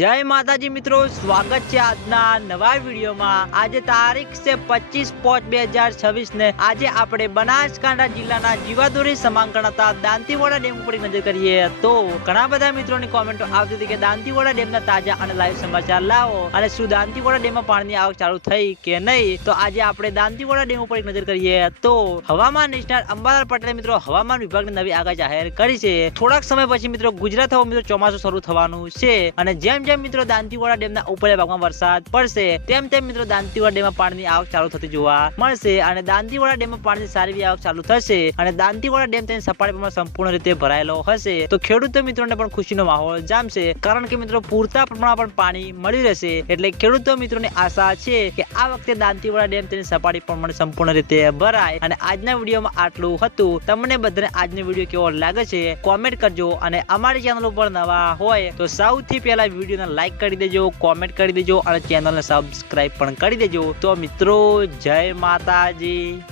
જય માતાજી મિત્રો, સ્વાગત છે આજના નવા વિડીયોમાં। આજે તારીખ છે 25/5/2026 ને આજે આપણે બનાસકાંઠા જિલ્લાના જીવાદોરી સમાંકળતા દાંતીવાડા ડેમ ઉપર નજર કરીએ તો ઘણા બધા મિત્રોની કોમેન્ટો આવતી હતી કે દાંતીવાડા ડેમના તાજા અને લાઈવ સમાચાર લાવો અને શું દાંતીવાડા ડેમમાં પાણીની આવક ચાલુ થઈ કે નહીં। તો આજે આપણે દાંતીવાડા ડેમ ઉપર નજર કરીએ તો હવામાન નિષ્ણાત અંબાલાલ પટેલે મિત્રો હવામાન વિભાગની નવી આગાહી જાહેર કરી છે। થોડાક સમય પછી મિત્રો ગુજરાત મિત્રો ચોમાસું શરૂ થવાનું છે અને જેમ મિત્રો દાંતીવાડા ડેમના ઉપરના ભાગમાં વરસાદ પડશે તેમ મિત્રો દાંતીવાડા ડેમમાં પાણીની આવક ચાલુ થતી જોવા મળશે અને દાંતીવાડા ડેમમાં પાણીની સારી આવક ચાલુ થશે અને દાંતીવાડા ડેમ તેની સપાટી પર સંપૂર્ણ રીતે ભરાયેલો હશે તો ખેડૂતો મિત્રોને પણ ખુશીનો માહોલ જામશે કારણ કે મિત્રો પૂરતા પ્રમાણમાં પણ પાણી મળી રહેશે એટલે ખેડૂતો મિત્રોની આશા છે કે આ વખતે દાંતીવાડા ડેમ તેની સપાટી પર સંપૂર્ણ રીતે ભરાય। અને આજના વિડીયોમાં આટલું હતું। તમને બધાને આજનો વિડીયો કેવો લાગે છે કોમેન્ટ કરજો અને અમારી ચેનલ ઉપર નવા હોય તો સૌથી પહેલા વિડીયો લાઈક કરી દેજો, કોમેન્ટ કરી દેજો અને ચેનલને સબસ્ક્રાઇબ પણ કરી દેજો। તો મિત્રો જય માતાજી।